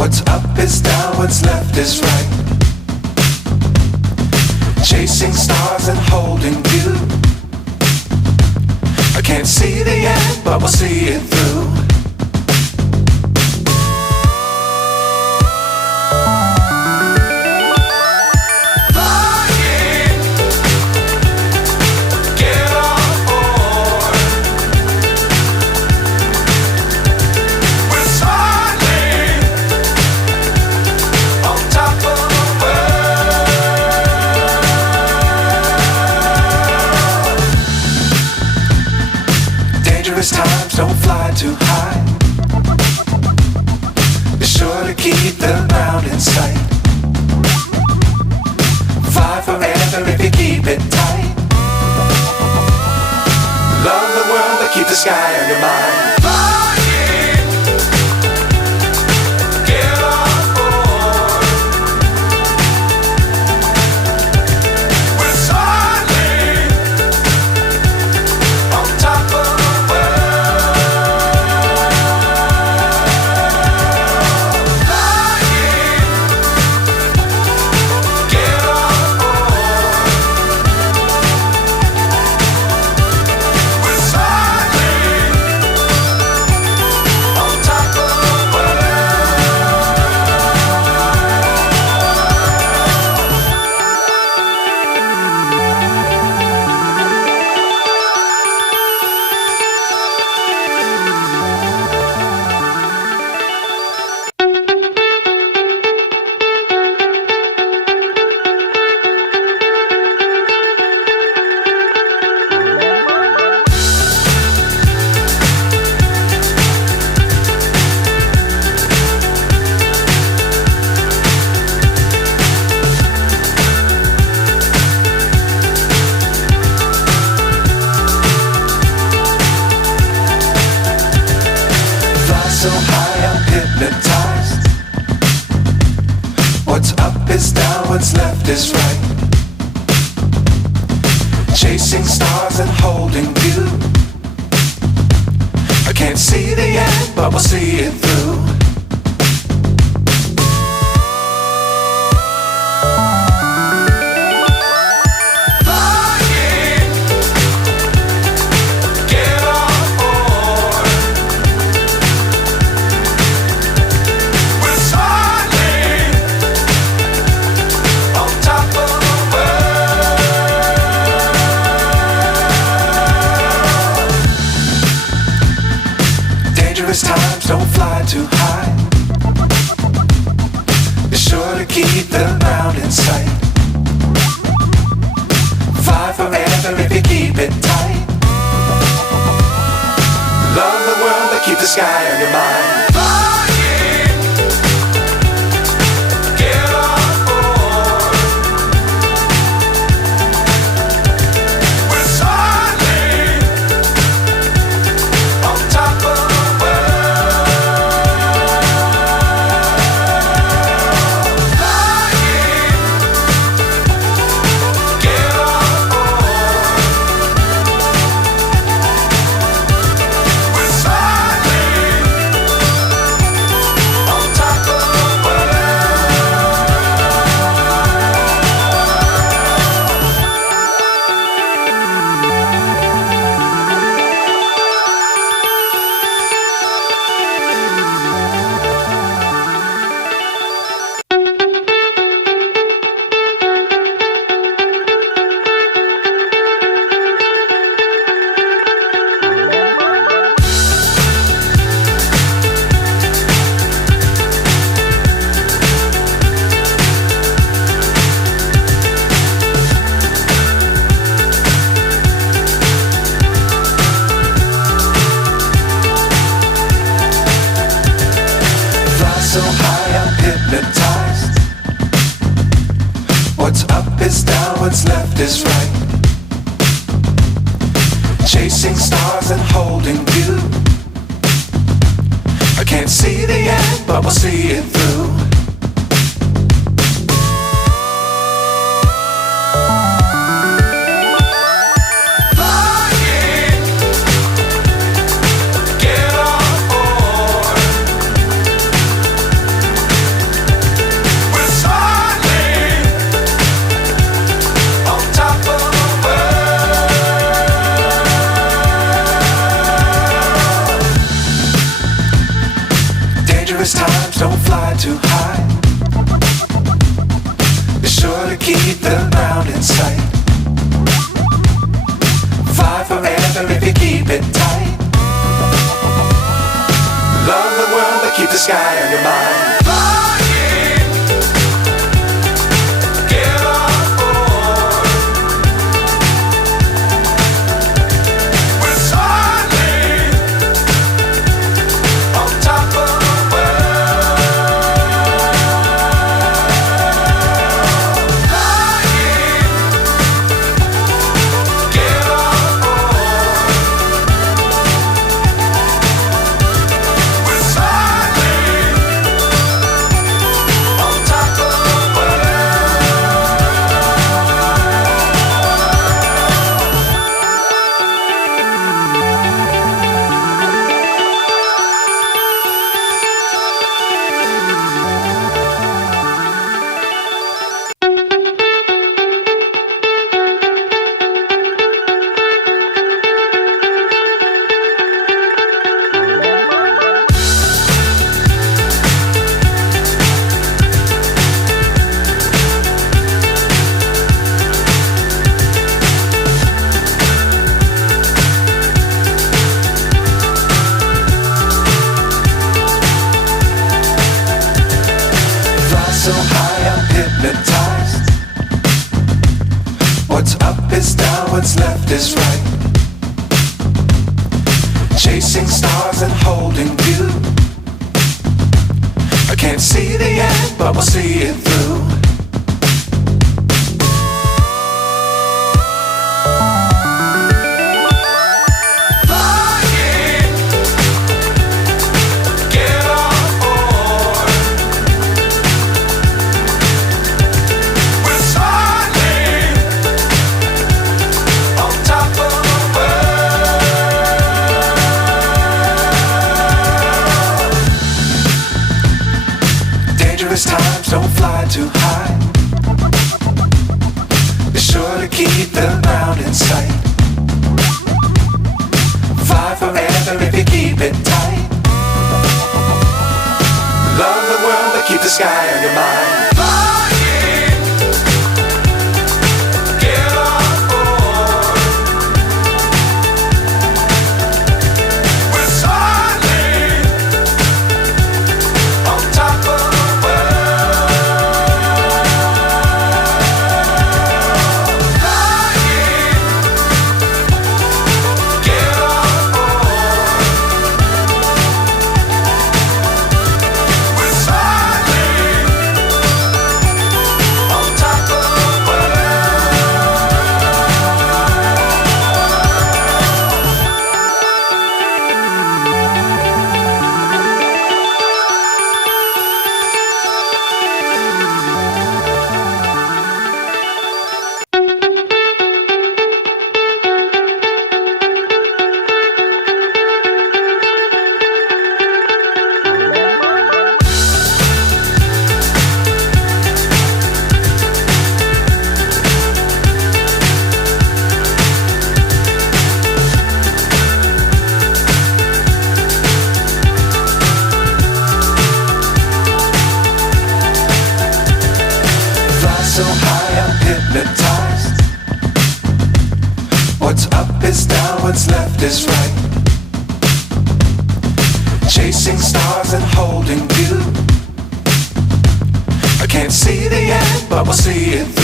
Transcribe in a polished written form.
What's up is down, what's left is right. Chasing stars and holding you. I can't see the end, but we'll see it through. Times don't fly too high. Be sure to keep the ground in sight. Fly forever if you keep it tight. Love the world but keep the sky on your mind. So high I'm hypnotized. What's up is down, what's left is right. Chasing stars and holding you. I can't see the end, but we'll see it through. Times don't fly too high. Be sure to keep the ground in sight. Fly forever if you keep it tight. Love the world but keep the sky on your mind. So high I'm hypnotized. What's up is down, what's left is right. Chasing stars and holding you. I can't see the end, but we'll see it through. Dangerous times, don't fly too high. Be sure to keep the ground in sight. Fly forever if you keep it tight. Love the world, but keep the sky on your mind. So high I'm hypnotized. What's up is down, what's left is right. Chasing stars and holding you. I can't see the end, but we'll see it through. Dangerous times, don't fly too high. Be sure to keep the ground in sight. Fly forever if you keep it tight. Love the world, but keep the sky on your mind. So high I'm hypnotized. What's up is down, what's left is right. Chasing stars and holding you. I can't see the end, but we'll see it through.